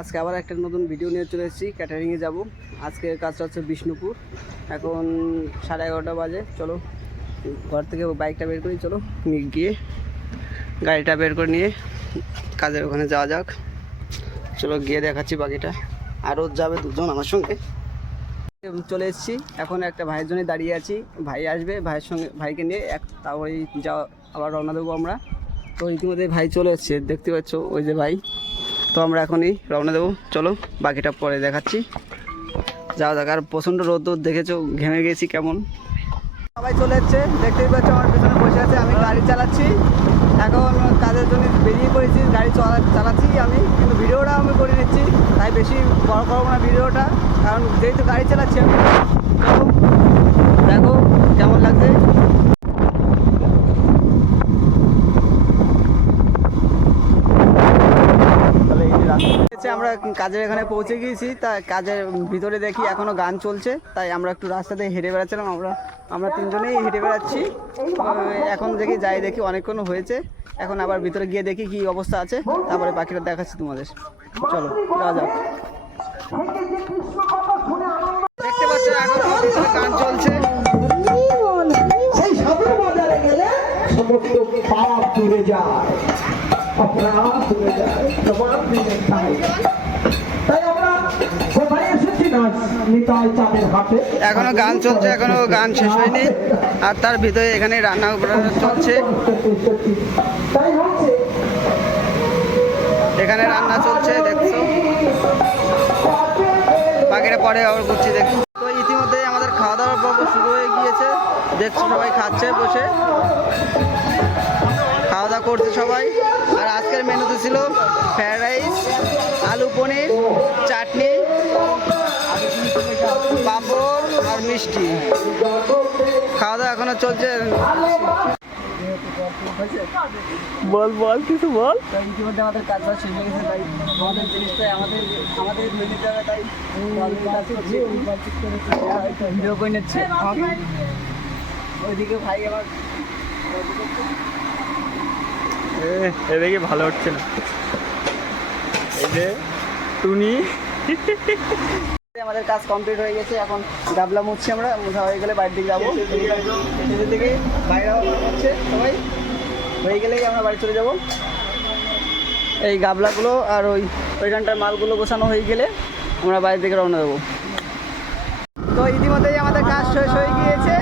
আজকে আবার একটা নতুন ভিডিও নিয়ে চলে এসেছি ক্যাটারিংয়ে যাব। আজকে কাজটা হচ্ছে বিষ্ণুপুর। এখন সাড়ে এগারোটা বাজে, চলো। ঘর থেকে বাইকটা বের করি, চলো। গিয়ে গাড়িটা বের করে নিয়ে কাজের ওখানে যাওয়া যাক। চলো গিয়ে দেখাচ্ছি বাকিটা। আরও যাবে দুজন আমার সঙ্গে। চলে এসেছি। এখন একটা ভাইয়ের জন্য দাঁড়িয়ে আছি। ভাই আসবে, ভাইয়ের সঙ্গে, ভাইকে নিয়ে এক তারপরে যাওয়া আবার রওনা দেবো আমরা। তো ইতিমধ্যে ভাই চলে এসছে, দেখতে পাচ্ছ? ওই যে ভাই। তো আমরা এখনই রওনা দেবো। চলো, বাকিটা পরে দেখাচ্ছি। যাওয়া যাক, আর প্রচণ্ড রোদ দেখেছ, ঘেমে গেছি কেমন? সবাই চলে এসছে, দেখতেই পাচ্ছ আমার পিছনে বসে আছে, আমি গাড়ি চালাচ্ছি। এখন কাজের জন্য বেরিয়ে পড়েছি, গাড়ি চলা চালাচ্ছি আমি, কিন্তু ভিডিওটা আমি করে নিচ্ছি, তাই বেশি বড় করব না ভিডিওটা, কারণ যেহেতু গাড়ি চালাচ্ছি আমি চলো, দেখো কেমন লাগছে তাহলে এই যে রাস্তা হচ্ছে আমরা কাজের এখানে পৌঁছে গিয়েছি, তা কাজের ভিতরে দেখি এখনও গান চলছে, তাই আমরা একটু রাস্তাতে হেঁটে বেড়াচ্ছিলাম, আমরা আমরা তিনজনেই হেঁটে বেড়াচ্ছি। এখন দেখি যাই দেখি অনেকক্ষণ হয়েছে, এখন আবার ভিতরে গিয়ে দেখি কি অবস্থা আছে, তারপরে বাকিটা দেখাচ্ছি তোমাদের। চলো, যাওয়া যাক। দেখতে পাচ্ছ, এখন গান চলছে। সেই সমস্ত দূরে যায়। এখনও গান চলছে, এখনও গান শেষ হয়নি। আর তার ভিতরে এখানে রান্না চলছে। এখানে রান্না চলছে, দেখছ। বাকিটা পরে আবার করছি দেখ তো ইতিমধ্যে আমাদের খাওয়া দাওয়ার পর্ব শুরু হয়ে গিয়েছে। দেখছ সবাই খাচ্ছে বসে। খাওয়া দাওয়া করছে সবাই। আজকের মেনুতে ছিল ফ্রায়েড রাইস আলু পনির চাটনি পাঁপড় আর মিষ্টি। খাওয়া দাওয়া এখনও চলছে। বল বল কিছু বল। ইতিমধ্যে আমাদের কাজ বাজ শেষ হয়ে গেছে তাই আমাদের জিনিসটাই আমাদের আমাদের ধরে নিতে তাই ভিডিও করে নিচ্ছে। ওইদিকে ভাই আমার এদিকে ভালো হচ্ছে না। এই যে টুনি। আমাদের কাজ কমপ্লিট হয়ে গেছে, এখন গাবলা মুছছি আমরা মুছা হয়ে গেলে বাড়ির দিকে যাব। থেকে বাইরে হচ্ছে সবাই। হয়ে গেলেই আমরা বাড়ি চলে যাব। এই গাবলাগুলো আর ওই ওইখানটার মালগুলো গোছানো হয়ে গেলে আমরা বাড়ির দিকে রওনা দেবো। তো ইতিমধ্যেই আমাদের কাজ শেষ হয়ে গিয়েছে।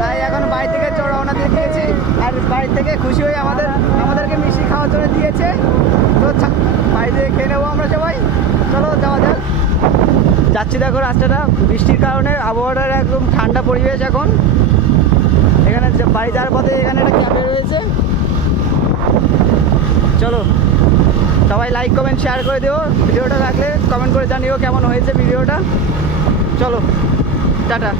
তাই এখন বাড়ি থেকে রওনা দিয়ে দিয়েছি। আর বাড়ি থেকে খুশি হয়ে আমাদের আমাদেরকে দিয়েছে তো ছা- বাড়ি খেয়ে নেব আমরা সবাই। চলো, যাওয়া যাক। যাচ্ছি দেখো রাস্তাটা। বৃষ্টির কারণে আবহাওয়াটার একদম ঠান্ডা পরিবেশ এখন। এখানে বাড়ি যাওয়ার পথে এখানে একটা ক্যাফে রয়েছে। চলো, সবাই লাইক কমেন্ট শেয়ার করে দিও। ভিডিওটা রাখলে কমেন্ট করে জানিও কেমন হয়েছে ভিডিওটা। চলো, টাটা।